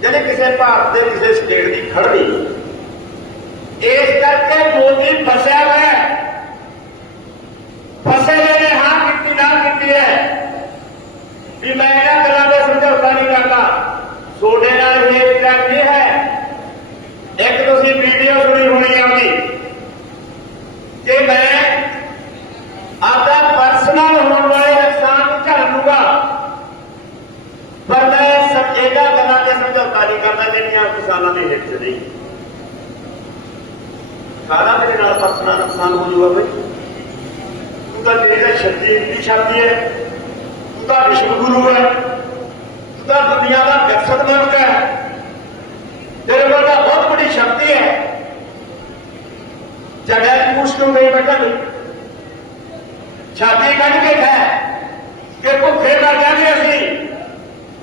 [SPEAKER 1] ਜਿਹੜੇ ਕਿਸੇ ਭਾਰਤ ਦੇ ਕਿਸੇ ਸਟੇਟ ਦੀ ਖੜਨੀ ਇਸ ਕਰਕੇ ਮੋਦੀ ਫਸਿਆ ਹੋਇਆ ਹੈ। ਫਸੇ ਹੋਏ ਨੇ, ਹਾਂ ਕੀਤੀ ਨਾ ਕੀਤੀ ਹੈ। ਵੀ ਮੈਂ ਇਹਨਾਂ ਗੱਲਾਂ ਦਾ ਸਮਝੌਤਾ ਨਹੀਂ ਕਰਦਾ। ਤੁਹਾਡੇ ਨਾਲ ਇਹ ਗੱਲ ਇਹ ਹੈ ਇੱਕ ਤੁਸੀਂ ਵੀਡੀਓ ਸੁਣੀ ਹੋਣੀ ਆਉਂਦੀ ਕਿ ਮੈਂ ਆਪਦਾ ਪਰਸਨਲ ਹੋਣ ਵਾਲੇ ਨੁਕਸਾਨ ਝੱਲ ਲੂਗਾ। ਪਰ ਮੈਂ ਇਹਦਾ ਗੱਲਾਂ ਤੇ ਸਮਝੌਤਾ ਨਹੀਂ ਕਰਦਾ ਜਿਹੜੀਆਂ ਕਿਸਾਨਾਂ ਦੇ ਹਿੱਤ 'ਚ ਨਹੀਂ। ਸਾਰਾ ਮੇਰੇ ਨਾਲ ਪਰਸਨਲ ਨੁਕਸਾਨ ਹੋ ਜੂਗਾ ਬਈ। ਤੂੰ ਤਾਂ ਤੇਰੇ ਦਾ ਸ਼ਕਤੀ ਦੀ ਸ਼ਕਤੀ ਹੈ, ਤੂੰ ਤਾਂ ਵਿਸ਼ਵ ਗੁਰੂ ਹੈ, ਤੂੰ ਤਾਂ ਦੁਨੀਆ ਦਾ ਵਿਕਸਤ ਮਨੁੱਖ ਹੈ। ਤੇਰੇ ਕੋਲ ਤਾਂ ਬਹੁਤ ਬੜੀ ਸ਼ਕਤੀ ਹੈ ਜਗ੍ਹਾ ਪੁੱਛ ਨੂੰ ਗਈ ਬੈਠਾ ਨਹੀਂ ਛਾਤੀ ਕੱਢ ਕੇ ਖਾਏ ਕਿ ਭੁੱਖੇ ਮਰ ਜਾਂਦੇ ਅਸੀਂ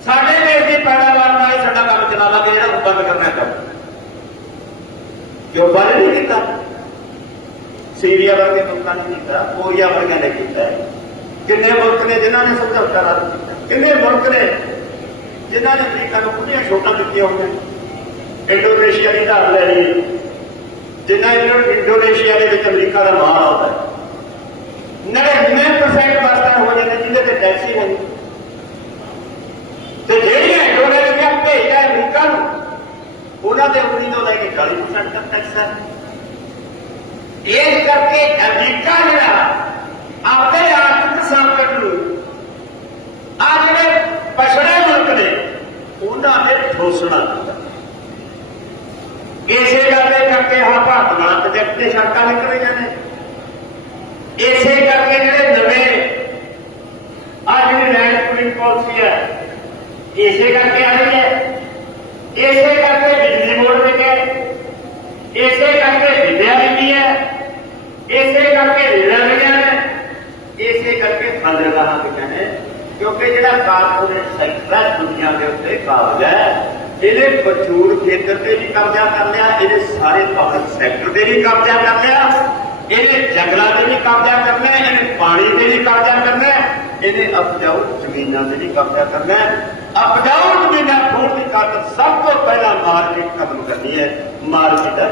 [SPEAKER 1] ਸਾਡੇ ਦੇਸ਼ ਦੀ ਪੈਦਾਵਾਰ ਨਾਲ ਹੀ ਸਾਡਾ ਕੰਮ ਚਲਾ ਲਾਂਗੇ ਜਿਹੜਾ ਉਹ ਬੰਦ ਕਰਨਾ ਕੰਮ ਕਿਉਂ ਬੰਦ ਨਹੀਂ ਕੀਤਾ ਸੀਰੀਆ ਵਰਗੇ ਮੁਲਕਾਂ ਨੇ ਕੀਤਾ ਕੋਰੀਆ ਵਰਗਿਆਂ ਨੇ ਕੀਤਾ ਕਿੰਨੇ ਮੁਲਕ ਨੇ ਜਿਨ੍ਹਾਂ ਨੇ ਸਮਝੌਤਾ ਰੱਦ ਕੀਤਾ ਕਿੰਨੇ ਮੁਲਕ ਨੇ ਜਿਨ੍ਹਾਂ ਨੇ ਅਮਰੀਕਾ ਨੂੰ ਖੁੱਲੀਆਂ ਛੋਟਾਂ ਦਿੱਤੀਆਂ ਹੋਈਆਂ ਇੰਡੋਨੇਸ਼ੀਆ ਦੀ ਧਾਰ ਲੈ ਲਈ ਜਿੰਨਾ ਇੰਡੋਨੇਸ਼ੀਆ ਦੇ ਵਿੱਚ ਅਮਰੀਕਾ ਦਾ ਮਾਲ ਆਉਂਦਾ ਹੈ। 99% ਵਸਤਾਂ ਹੋ ਜਾਂਦੇ ਜਿਹਦੇ ਤੇ ਟੈਕਸ ਹੀ। ਨਹੀਂ ਤੇ ਜਿਹੜੀਆਂ ਇੰਡੋਨੇਸ਼ੀਆ ਭੇਜਦਾ ਅਮਰੀਕਾ ਨੂੰ, ਉਹਨਾਂ ਤੇ 19 ਤੋਂ ਲੈ ਕੇ 40% ਤੱਕ ਟੈਕਸ ਹੈ। ਇਸ ਕਰਕੇ ਅਮਰੀਕਾ ਜਿਹੜਾ, ਆਪਣੇ ਆਰਥਿਕ ਸੰਕਟ ਨੂੰ ਆ ਜਿਹੜੇ ਪਛੜੇ ਮੁਲਕ ਨੇ, ਉਹਨਾਂ ਨੇ ਠੋਸਣਾ ਦਿੱਤਾ। ਇਸੇ ਗੱਲ ਦੇ ਕਰਕੇ ਹਾਂ ਭਾਰਤ ਨਾਲ ਪ੍ਰੋਜੈਕਟ ਤੇ ਸ਼ਰਤਾਂ ਲਿਖ ਰਹੀਆਂ ਇਸੇ ਕਰਕੇ ਜਿਹੜੇ ਨਵੇਂ ਆ ਜਿਹੜੀ ਲੈਂਡ ਪੂਲਿੰਗ ਪਾਲਿਸੀ ਹੈ, ਇਸੇ ਕਰਕੇ ਆ ਰਹੀ ਹੈ। ਇਸੇ ਕਰਕੇ ਬਿਜਲੀ ਬੋਰਡ ਵਿੱਚ ਹੈ। ਇਸੇ ਕਰਕੇ ਵਿਦਿਆ ਵਿੱਚ ਹੈ। ਇਸੇ ਕਰਕੇ ਰੇਲਾਂ ਲਈਆਂ ਨੇ ਇਸੇ ਕਰਕੇ ਬੰਦਰਗਾਹਾਂ ਵਿੱਚ ਨੇ ਕਿਉਂਕਿ ਜਿਹੜਾ ਕਾਰਪੋਰੇਟ ਸੈਕਟਰ ਹੈ ਦੁਨੀਆ ਦੇ ਉੱਤੇ ਕਾਬਜ ਹੈ। ਇਹਨੇ ਪ੍ਰਚੂਰ ਖੇਤਰ ਤੇ ਵੀ ਕਬਜ਼ਾ ਕਰ ਲਿਆ ਇਹਨੇ ਸਾਰੇ ਪਬਲਿਕ ਸੈਕਟਰ ਤੇ ਵੀ ਕਬਜ਼ਾ ਕਰ ਲਿਆ ਇਹਨੇ ਜੰਗਲਾਂ ਤੇ ਵੀ ਕਬਜ਼ਾ ਕਰਨਾ ਹੈ ਇਹਨੇ ਪਾਣੀ ਤੇ ਵੀ ਕਬਜ਼ਾ ਕਰਨਾ ਹੈ ਇਹਨੇ ਉਪਜਾਊ ਜ਼ਮੀਨਾਂ ਤੇ ਵੀ ਕਬਜ਼ਾ ਕਰਨਾ ਹੈ ਉਪਜਾਊ ਜ਼ਮੀਨਾਂ ਖੋਣ ਦੀ ਖਾਤਰ ਸਭ ਤੋਂ ਪਹਿਲਾਂ ਮਾਰਕੀਟ ਖਤਮ ਕਰਨੀ ਹੈ ਮਾਰਕੀਟ ਹੈ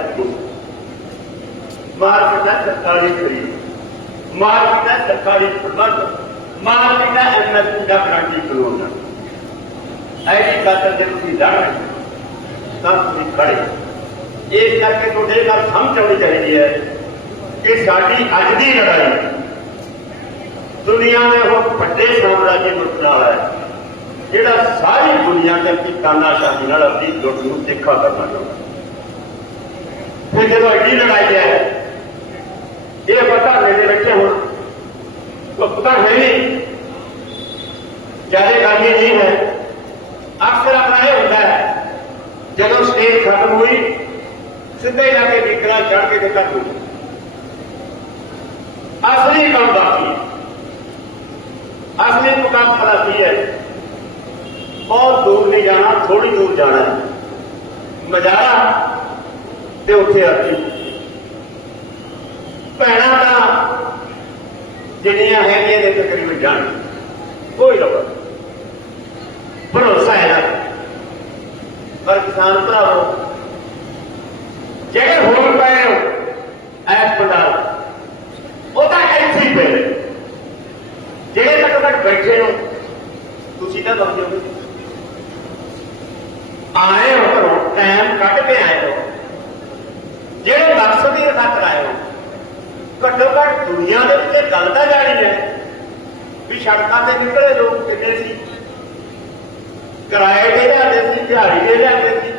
[SPEAKER 1] ਮਾਰਕੀਟ ਹੈ ਸਰਕਾਰੀ ਖਰੀਦ ਮਾਰਕੀਟ ਹੈ ਸਰਕਾਰੀ ਪ੍ਰਬੰਧ ਮਾਰਕੀਟ ਹੈ ਐਮਐਸਪੀ ਦਾ ਗਰੰਟੀ ਕਾਨੂੰਨ ਐਡੀ ਖਾਤਰ ਜੇ ਤੁਸੀਂ ਲੜ ਰਹੇ ਹੋ, ਤਾਂ ਤੁਸੀਂ ਖੜੇ ਇਸ ਕਰਕੇ ਤੁਹਾਡੇ ਇਹ ਗੱਲ ਸਮਝ ਆਉਣੀ ਚਾਹੀਦੀ ਹੈ ਕਿ ਸਾਡੀ ਅੱਜ ਦੀ ਲੜਾਈ ਦੁਨੀਆ ਦੇ ਉਹ ਵੱਡੇ ਸਾਮਰਾਜੀ ਮੁਲਕ ਨਾਲ ਹੈ ਜਿਹੜਾ ਸਾਰੀ ਦੁਨੀਆ ਦੇ ਕੀ ਤਾਨਾਸ਼ਾਹੀ ਨਾਲ ਆਪਣੀ ਲੁੱਟ ਨੂੰ ਦੇਖਾ ਕਰਨਾ ਚਾਹੁੰਦਾ ਫਿਰ ਜਦੋਂ ਐਡੀ ਲੜਾਈ ਹੈ ਇਹ ਪਤਾ ਮੇਰੇ ਬੱਚੇ ਹੁਣ ਉਹ ਪਤਾ ਅਕਸਰ ਆਪਣਾ ਇਹ ਹੁੰਦਾ ਹੈ, ਜਦੋਂ ਸਟੇਜ ਖਤਮ ਹੋਈ, ਸਿੱਧੇ ਜਾ ਕੇ ਵਿਕਰਾ ਚੜ ਕੇ ਤੇ ਕੱਟ ਹੋਈ ਅਸਲੀ ਕੰਮ ਬਾਕੀ ਅਸਲੀ ਮੁਕਾਮ ਪਤਾ ਕੀ ਹੈ? ਬਹੁਤ ਦੂਰ ਨਹੀਂ ਜਾਣਾ ਥੋੜੀ ਦੂਰ ਜਾਣਾ ਹੈ। ਮਜਾਰਾ ਤੇ ਉੱਥੇ ਅਰਜੀ। ਭੈਣਾਂ ਤਾਂ ਜਿਹੜੀਆਂ ਹੈਗੀਆਂ ਨੇ ਤਕਰੀਬਨ ਜਾਣ। ਕੋਈ ਲੋੜ ਭਰੋਸਾ ਹੈ ਨਾ। ਪਰ ਕਿਸਾਨ ਭਰਾਵੋ ਜਿਹੜੇ ਹੋਰ ਪਏ ਹੋ ਐਸ ਪੰਡਾਲ ਉਹ ਤਾਂ ਇੱਥੇ ਹੀ ਪਏ ਨੇ। ਜਿਹੜੇ ਤੱਕ ਤੱਕ ਬੈਠੇ ਹੋ ਤੁਸੀਂ ਤਾਂ ਦੱਸ ਦਿਓ ਆਏ ਹੋ ਘਰੋਂ ਟਾਈਮ ਕੱਢ ਕੇ ਆਏ ਹੋ ਜਿਹੜੇ ਮਕਸਦ ਦੀ ਖਾਤਰ ਆਏ ਹੋ ਘੱਟੋ ਘੱਟ ਦੁਨੀਆ ਦੇ ਵਿੱਚ ਇਹ ਗੱਲ ਤਾਂ ਜਾਣੀ ਹੈ ਵੀ ਸੜਕਾਂ ਤੇ ਨਿਕਲੇ ਲੋਕ ਕਿੰਨੇ ਸੀ ਕਿਰਾਏ ਦੇ ਲਿਆਦੇ ਸੀ ਦਿਹਾੜੀ ਦੇ ਲਿਆਦੇ ਸੀ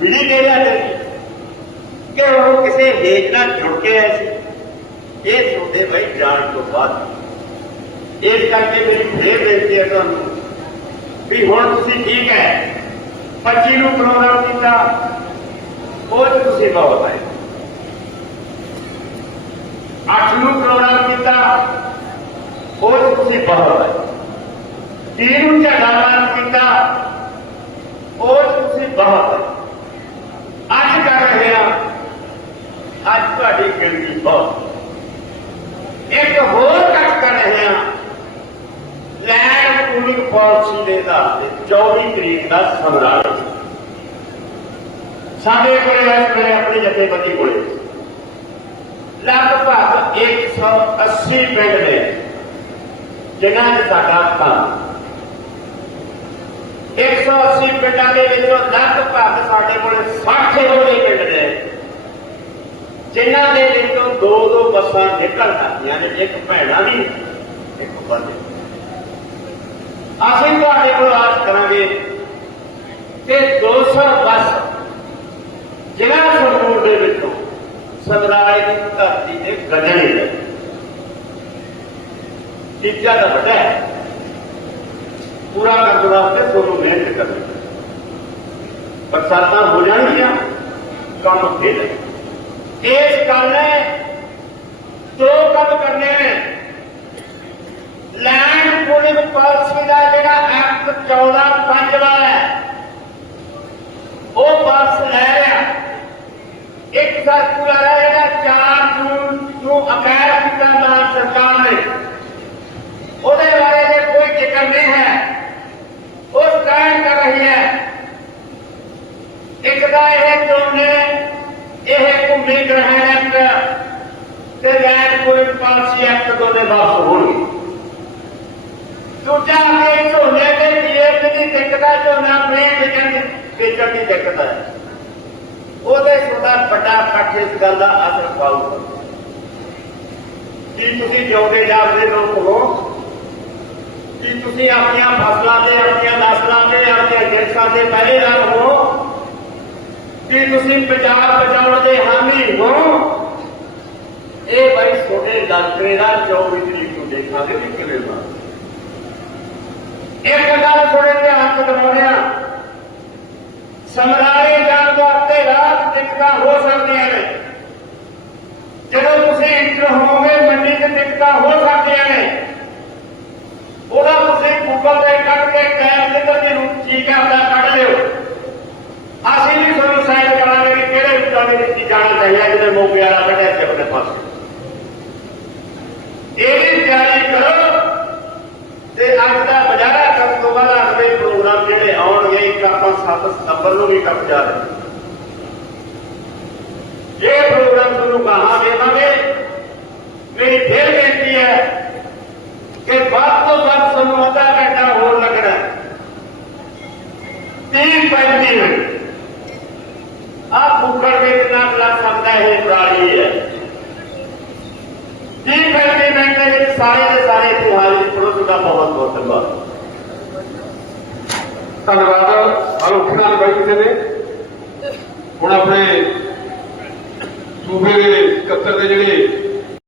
[SPEAKER 1] ਬਿਜਲੀ ਦੇ ਲਿਆਦੇ ਸੀ ਕਿ ਉਹ ਕਿਸੇ ਵੇਚ ਨਾਲ ਜੁੜ ਕੇ ਆਏ ਸੀ ਇਹ ਤੁਹਾਡੇ ਬਈ ਜਾਣ ਤੋਂ ਬਾਅਦ ਇਸ ਕਰਕੇ ਮੇਰੀ ਫੇਰ ਬੇਨਤੀ ਹੈ ਤੁਹਾਨੂੰ ਵੀ ਹੁਣ ਤੁਸੀਂ ਠੀਕ ਹੈ 25 ਨੂੰ ਪ੍ਰੋਗਰਾਮ ਕੀਤਾ ਉਹ 'ਚ ਤੁਸੀਂ ਬਹੁਤ ਆਏ ਅੱਠ ਨੂੰ ਪ੍ਰੋਗਰਾਮ ਕੀਤਾ ਉਹ 'ਚ ਤੁਸੀਂ ਬਹੁਤ ਆਏ ਤੀਨ ਨੂੰ ਝੰਡਾ ਮਾਰਨ ਕੀਤਾ ਉਹ 'ਚ ਤੁਸੀਂ ਬਹੁਤ ਆਏ ਅੱਜ ਕਰ ਰਹੇ ਆ ਅੱਜ ਤੁਹਾਡੀ ਗਿਣਤੀ ਬਹੁਤ ਇੱਕ ਹੋਰ ਕੱਟ ਕਰ ਰਹੇ ਆ ਲੈਂਡ ਪੂਲਿੰਗ ਪਾਲਿਸੀ ਦੇ ਆਧਾਰ ਤੇ 24 ਤਰੀਕ ਦਾ ਸਮਰਾਜ ਸਾਡੇ ਕੋਲੇ ਇਸ ਵੇਲੇ ਆਪਣੀ ਜਥੇਬੰਦੀ ਕੋਲੇ ਲਗਭਗ 180 ਪਿੰਡ ਨੇ ਜਿਨ੍ਹਾਂ 'ਚ ਸਾਡਾ ਕੰਮ 180 ਪਿੰਡਾਂ ਦੇ ਵਿੱਚੋਂ ਲਗਭਗ ਸਾਡੇ ਕੋਲ 60 ਹੋਏ ਪਿੰਡ ਨੇ। ਜਿਨ੍ਹਾਂ ਦੇ ਵਿੱਚੋਂ ਦੋ ਦੋ ਬੱਸਾਂ ਨਿਕਲ ਜਾਂਦੀਆਂ ਨੇ, ਇੱਕ ਭੈਣਾਂ ਦੀ ਇੱਕ ਬੰਦੇ ਅਸੀਂ ਤੁਹਾਡੇ ਕੋਲ ਆਸ ਕਰਾਂਗੇ ਕਿ 200 ਬੱਸ ਜ਼ਿਲ੍ਹਾ ਸੰਗਰੂਰ ਦੇ ਵਿੱਚੋਂ ਸਮਰਾਏ ਦੀ ਧਰਤੀ ਤੇ ਗੱਜਣੇ ਨੇ। ਟੀਚਾ ਦਾ ਵੱਡਾ ਪੂਰਾ ਕਰਨ ਵਾਸਤੇ ਤੁਹਾਨੂੰ ਮਿਹਨਤ ਕਰਨੀ ਹੈ। ਬਰਸਾਤਾਂ ਹੋ ਜਾਣਗੀਆਂ ਕੰਮ ਫੇਰ ਇਸ ਗੱਲ ਨੇ ਦੋ ਕੰਮ ਕਰਨੇ ਨੇ ਲੈਂਡ ਪੂਲਿੰਗ ਪਾਲਿਸੀ ਦਾ ਜਿਹੜਾ ਐਕਟ 14 ਪੰਜਵਾ ਹੈ ਉਹ ਵਾਪਸ ਲੈ ਲਿਆ ਇੱਕ ਸਰਕੂਲਰ ਹੈ ਜਿਹੜਾ 4 ਜੂਨ ਨੂੰ ਅਪੈਰ ਕੀਤਾ ਮਾਨ ਸਰਕਾਰ ਨੇ ਉਹਦੇ ਬਾਰੇ ਜੇ ਕੋਈ ਜ਼ਿਕਰ ਨਹੀਂ ਹੈ ਉਹ ਸਟੈਂਡ ਕਰ ਰਹੀ ਹੈ ਇੱਕ ਦਾ ਇਹ ਚੋਣੇ ਇਹ ਭੂਮੀ ਗ੍ਰਹਿਣ ਐਕਟ ਤੇ ਲੈਂਡ ਪੂਲਿੰਗ ਪਾਲਿਸੀ ਐਕਟ ਦੋਨੇ ਵਾਪਸ ਹੋਣਗੇ। ਦੂਜਾ ਕਿ ਝੋਨੇ ਦੇ ਪੀਏਟ ਦੀ ਦਿੱਕਤ ਹੈ ਝੋਨਾ ਪਲੇਨ ਵੇਚਣ ਵੇਚਣ ਦੀ ਦਿੱਕਤ ਹੈ ਉਹਦੇ ਤੁਹਾਡਾ ਵੱਡਾ ਇਕੱਠ ਇਸ ਗੱਲ ਦਾ ਅਸਰ ਪਾਊਗਾ। ਕੀ ਤੁਸੀਂ ਜਿਉਂਦੇ ਜਾਗਦੇ ਲੋਕ ਹੋ? ਕੀ ਤੁਸੀਂ ਆਪਣੀਆਂ ਫਸਲਾਂ ਤੇ, ਆਪਣੀਆਂ ਨਸਲਾਂ ਤੇ, ਆਪਣੀਆਂ ਜਿਨਸਾਂ ਦੇ ਪਹਿਰੇ ਰੰਗ ਹੋ? ਕੀ ਤੁਸੀਂ ਪੰਜਾਬ ਬਚਾਉਣ ਦੇ ਹਾਮੀ ਹੋ? ਇਹ ਬਈ ਤੁਹਾਡੇ ਗਲਤਰੇ ਦਾ 24 ਤਰੀਕ ਨੂੰ ਦੇਖਾਂਗੇ ਕਿ ਕਿਵੇਂ ਇੱਕ ਗੱਲ ਥੋੜੇ ਧਿਆਨ ਚ ਦਿਵਾਉਣਿਆ ਸਮਰਾਲੇ ਜਾਣ ਵਾਸਤੇ ਰਾਤ ਟਿਕਟਾਂ ਹੋ ਸਕਦੀਆਂ ਨੇ। ਜਦੋਂ ਤੁਸੀਂ ਇੰਟਰ ਹੋਵੋਗੇ, ਮੰਡੀ 'ਚ ਟਿਕਟਾਂ ਹੋ ਸਕਦੀਆਂ ਨੇ। ਉਹਦਾ ਤੁਸੀਂ ਗੂਗਲ ਤੇ ਕੱਢ ਕੇ ਟਾਈਮ ਦੇ ਤੇ ਨੂੰ ਠੀਕ ਆਪਦਾ ਕੱਢ ਲਿਓ ਅਸੀਂ ਵੀ ਤੁਹਾਨੂੰ ਸਾਈਡ ਕਰਾਂਗੇ ਕਿ ਕਿਹੜੇ ਉੱਤਾਂ ਦੇ ਜਾਣਾ ਚਾਹੀਦਾ ਜਿਹਦੇ ਮੌਕੇ ਵਾਲਾ ਕੱਢਿਆ ਸੀ ਆਪਣੇ ਪਾਸੇ। ਇਹ ਵੀ ਤਿਆਰੀ ਕਰੋ ਤੇ ਅੱਜ ਦਾ ਬਜਾਰਾ ਕਰਨ ਤੋਂ ਬਾਅਦ ਅਗਲੇ ਪ੍ਰੋਗਰਾਮ ਜਿਹੜੇ ਆਉਣਗੇ, ਇੱਕ ਆਪਾਂ 7 ਸਤੰਬਰ ਨੂੰ ਵੀ ਕਰ ਜਾ ਰਹੇ ਇਹ ਪ੍ਰੋਗਰਾਮ ਤੁਹਾਨੂੰ ਕਹਾਂ ਦੇਵਾਂਗੇ ਮੇਰੀ ਫੇਰ ਬੇਨਤੀ ਹੈ ਕਿ ਵੱਧ ਤੋਂ ਵੱਧ ਸਾਨੂੰ ਅੱਧਾ ਘੰਟਾ ਹੋਰ ਲੱਗਣਾ ਹੈ। ਤੀਹ ਪੈਂਤੀ ਮਿੰਟ। ਆ ਕੁੱਕੜ ਵਿੱਚ ਨਾ ਇਹ ਪ੍ਰਾਣੀ ਹੈ। ਤੀਹ ਪੈਂਤੀ ਮਿੰਟ ਦੇ ਵਿੱਚ ਸਾਰੇ ਦੇ ਸਾਰੇ ਇੱਥੇ ਹਾਜ਼ਰ ਕਰੋ ਤੁਹਾਡਾ ਬਹੁਤ ਬਹੁਤ ਧੰਨਵਾਦ।
[SPEAKER 2] ਧੰਨਵਾਦ। ਹਲ ਉੱਠਣਾ ਨਹੀਂ ਨੇ ਹੁਣ ਆਪਣੇ ਸੂਬੇ ਦੇ 71 ਦੇ ਜਿਹੜੇ